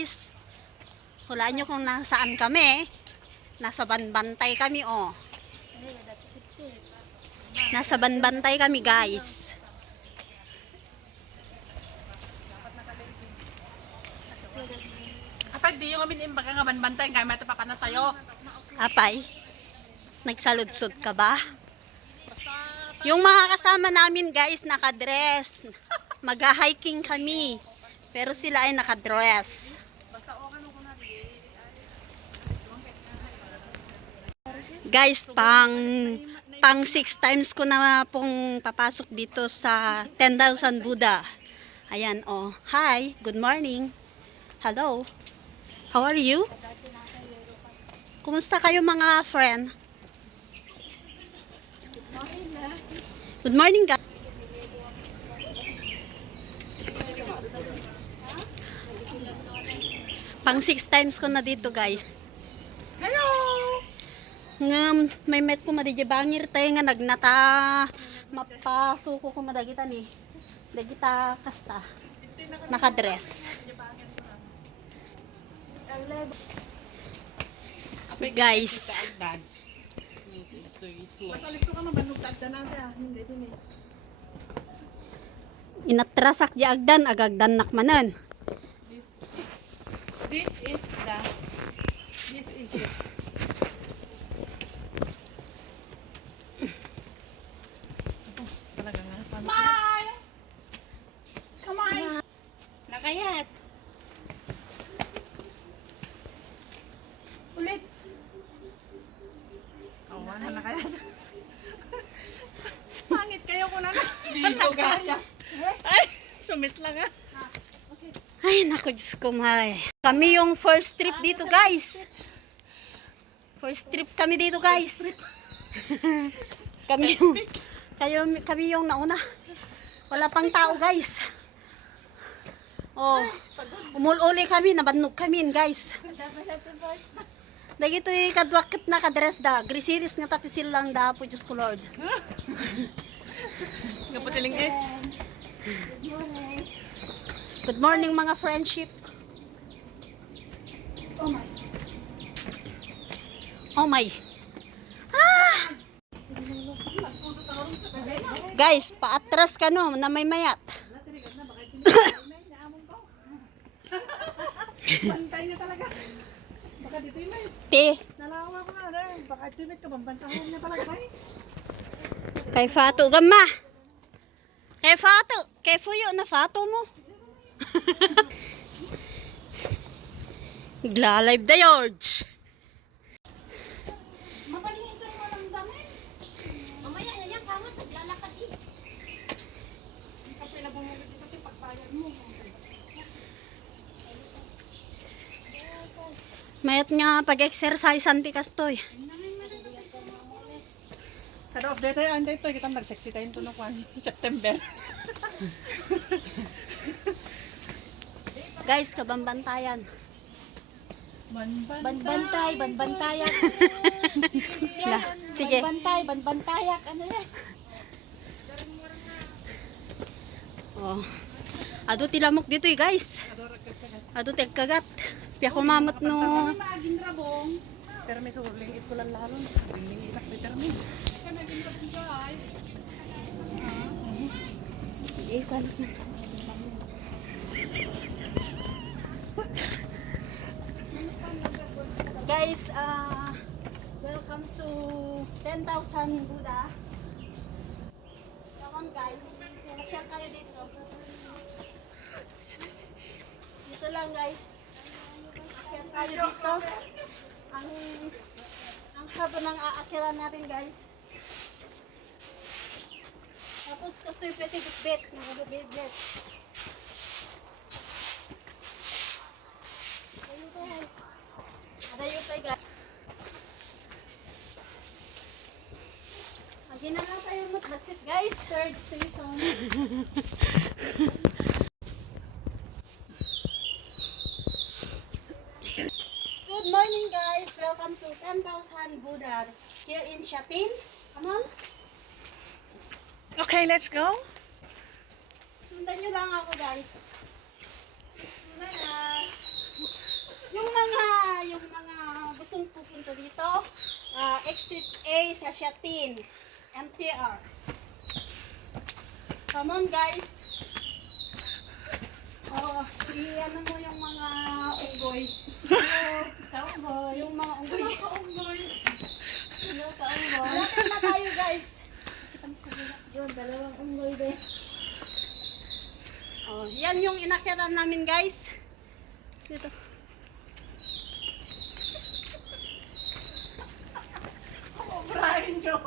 guys. Hulaan nyo kung nasaan kami. Nasa Banbantay kami, oh. Nasa Banbantay kami, guys. Apay, di yung amin imbaga nga Banbantay, kaya may tapapa na tayo. Apay, nagsaludsod ka ba? Yung mga kasama namin, guys, nakadress. Mag-hiking kami. Pero sila ay nakadress. Guys, pang 6 times ko na pong papasok dito sa 10,000 Buddha. Ayan, oh. Hi, good morning. Hello. How are you? Kumusta kayo mga friend? Good morning, guys. Pang 6 times ko na dito, guys. Hello! May met ko madijibangir tayo nga nagnata mapasuko ko madagitan eh. Dagita kasta. Nakadress. Guys. Masalis ko ka mabanog tagdan natin ah. Hindi din eh. Inatrasak di agdan, agagdan nakmanan. This is it. Talaga nga. Smile! Come on! Nakayat. Ulit. Awa na nakayat. Pangit kayo ko na. Dito gaya. Ay, sumit lang ah. Ay, naku, Diyos ko, may. Kami yung first trip dito, guys. First trip kami dito, guys. kami yung nauna. Wala pang tao, guys. Oh, umululi kami, nabannog kami, guys. Dagito yung kadwakit na kadres da. Grisiris nga tatisil lang da po, Diyos ko, Lord. Kaputiling eh. Good morning, mga friendship. Oh my. Ah! Guys, paatras ka no, na may mayat. Bantay niya talaga. Baka dito yung may. Pe, Nalawa ko nga rin. Baka dito yung kabambantahon niya talaga ba eh. kay Fato gamma. Kay Fato, kay Fuyo na Fato mo. Glalive da George. Mapalihin mo lang dami. Mamaya na yan, kamot, naglalakad eh. Hindi ka pinabumugit dito kasi pagbayad mo. Mayat nga pag-exercise anti kastoy. Kada off day tayo, anday ito. Kita nag-sexy tayo ito noong September. Guys, kabambantayan. Banbantayak. Sige. Banbantayak, ano na? Oh. Ado tilamok dito eh, guys. Ado tigkagat. Piya kumamot no. Maaging rabong. Pero may surling ito lang lalo. Surling itak determin. Kaya naging rabong guys. Sige, kanak na. Guys, welcome to 10,000 Buddha. Come on guys, share kayo dito. Dito lang guys. Share kayo dito. Ang haba ng aakiran natin guys. Tapos gusto yung pwede bitbit. Nag-bitbit. Adayo tayo guys. Lagi na lang tayo magbasit guys. Third station. Good morning guys. Welcome to 10,000 Buddha here in Shatin. Come on. Okay, let's go. Sundan nyo lang ako guys. Sundan na. A sa Shatin. MTR. Come on guys. Oh, ano mo yung mga unggoy. Kaunggoy. Yung mga unggoy. Hello, kaunggoy. Malapit na tayo guys. Yun, dalawang unggoy din. Oh, yan yung inakyatan namin guys. Dito. Brian Joe.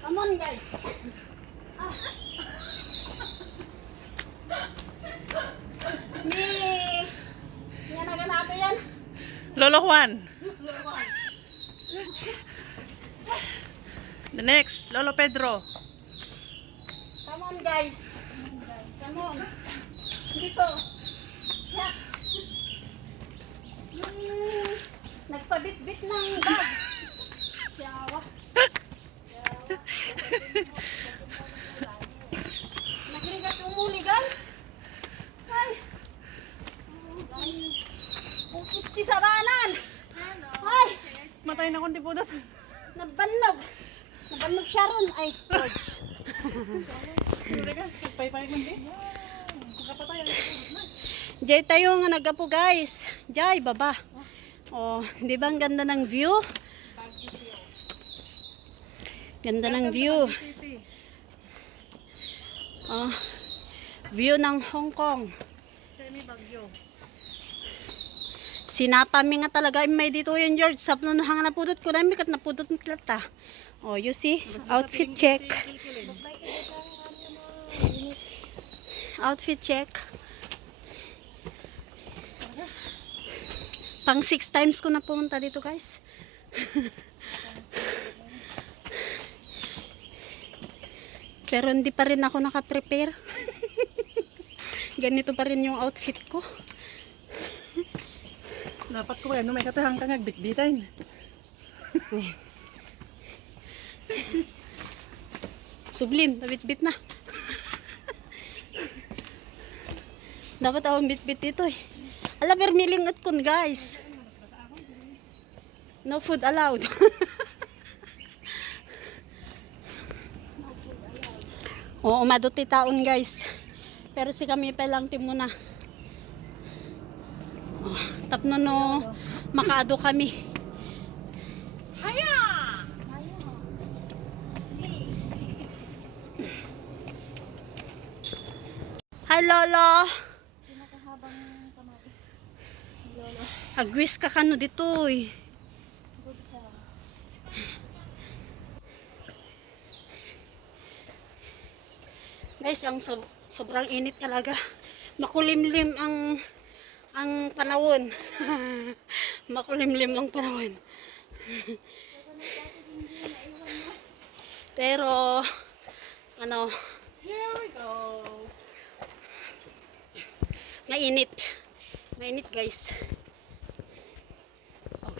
Come on guys. Ah. Yan na nato yan. Lolo Juan. The next, Lolo Pedro. Come on guys. Come on. Dito. Yeah. Nagpabit-bit ng bag. Siyawa. Nagrigat yung muli guys. Ay. Kung isti sa banan. Ay. Matay na kundi po doon. Nabannog. Nabannog siya ron. Ay, George. Hindi ka, pay-pay kundi. Kapatay. Jay tayo nga nagapo guys. Jay, baba. Oh, di ba ang ganda ng view? Ganda ng view. Oh, view ng Hong Kong. Semi Bagyo. Sinapa mi nga talaga may dito yan George. Sapno na hanga napudot ko na kat napudot ng tlata. Oh, you see? Outfit check. Outfit check. Pang 6 times ko na pumunta dito guys. Pero hindi pa rin ako naka-prepare. Ganito pa rin yung outfit ko. Dapat ko ano may katahang kang agbitbitain. Sublim, nabitbit na. Dapat akong bitbit dito eh. Ala, permilingat kun guys. No food allowed. Oo, maduti taon guys. Pero si kami pa lang muna. Oh, tapno no, makaado kami. Hi Lolo. Pinakahabang kamati. Lolo. Agwis ka kano dito eh. Good ka. Guys, ang sobrang init talaga. Makulimlim ang panahon. Makulimlim ang panahon. Pero ano, Here we go. mainit. Mainit guys. Oh.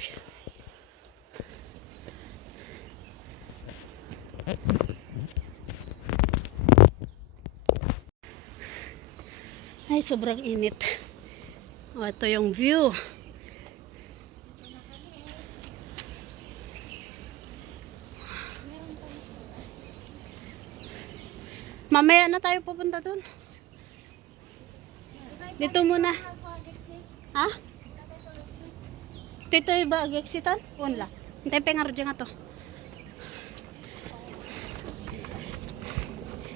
Ay, sobrang init. Oh, ito yung view. Mamaya na tayo pupunta dun. Dito muna. Ha? Dito baag-exitan? Wala. Hintay pa nga nga to.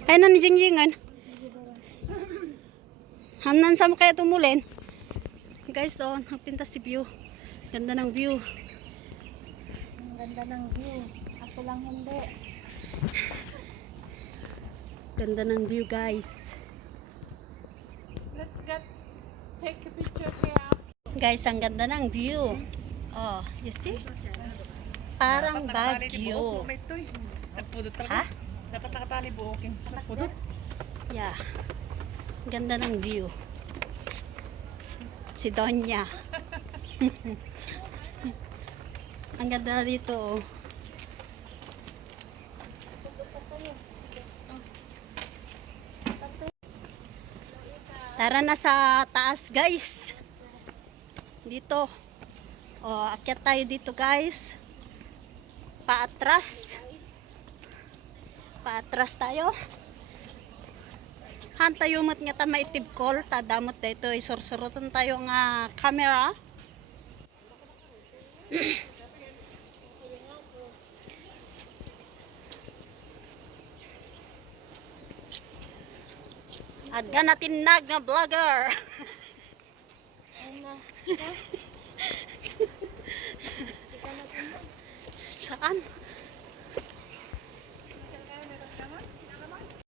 Ay, no, ni Jingjingan. Hanan sa mo kaya tumulin. Guys, oh, nagpinta si view. Ganda ng view. Ang ganda ng view. Ako lang hindi. Ganda ng view, guys. Let's take a picture here. Guys, ang ganda ng view. Oh, you see? Parang Baguio. Nagpudot Ha? talaga. Dapat nakatali buokin. Nagpudot. Yeah. Ganda ng view. Si Donya. Ang ganda dito, oh. Tara na sa taas, guys. Dito. O, akyat tayo dito guys. Paatras. Paatras tayo. Hantayumot nga ta maitib call. Tadamot dito. Isursurutan tayo nga camera. At ganatin nag nga vlogger. Saan?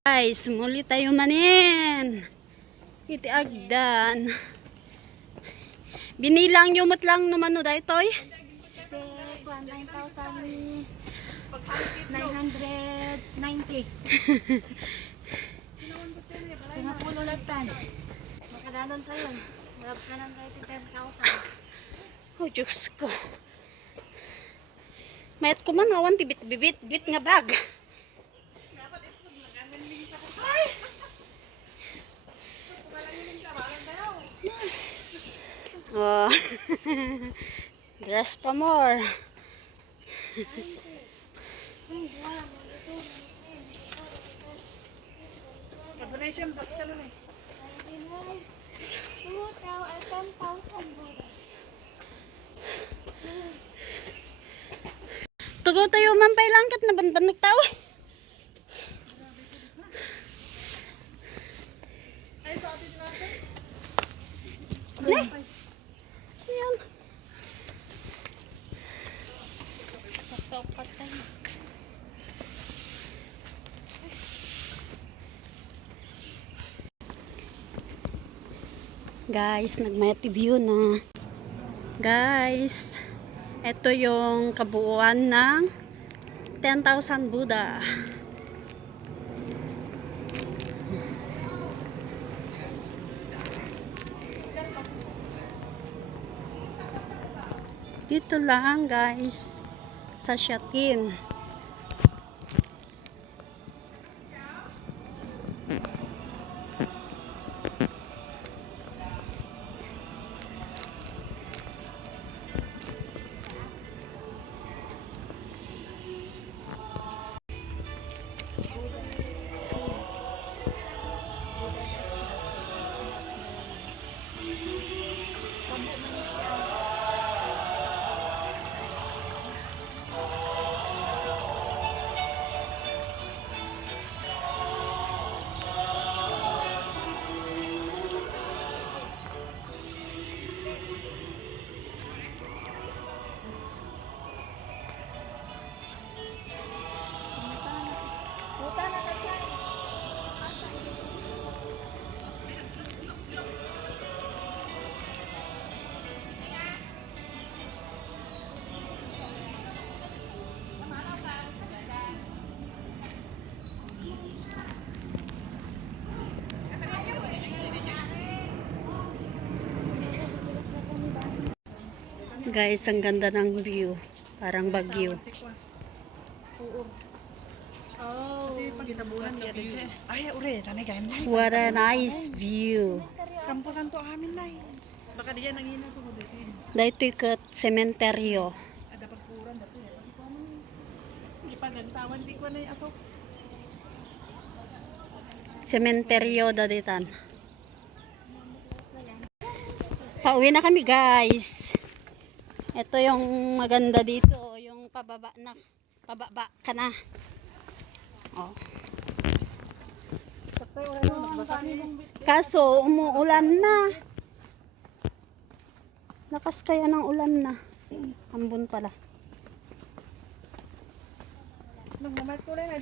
Guys, muli tayo manin. Iti agdan. Binilang yumot lang naman no dahil toy. 990. Singa pulo lagtan. Makadanon tayo. Malabsanan tayo 10,000. Oh, Diyos ko. Mayat ko man awan ti bit nga bag. Oh. Dress pa more. Donation box ka nun eh. 10,000. Tugo tayo mampay langkat na banbanag tao. Ne? Ayan. Sakto tayo. Guys, nagmayati view na. Guys, ito yung kabuuan ng 10,000 Buddha. Dito lang guys, sa Shatin. Guys, ang ganda ng view. Parang Bagyo. Oo. Oh. Kasi pag itabunan niya din siya. Ay, ure, tanay gayam na. What a nice view. Kampusan to amin na eh. Baka diyan nangina sa kudo eh. Dito ikat sementeryo. Ada pagpuran dato eh. Pag ko man. Ipagagsawan di ko na yung asok. Sementeryo daditan. Pauwi na kami guys. Ito yung maganda dito, yung pababa ka na. Oh. Kaso umuulan na. Lakas kaya ng ulan na. Ambon pala. Nung mamat ko rin,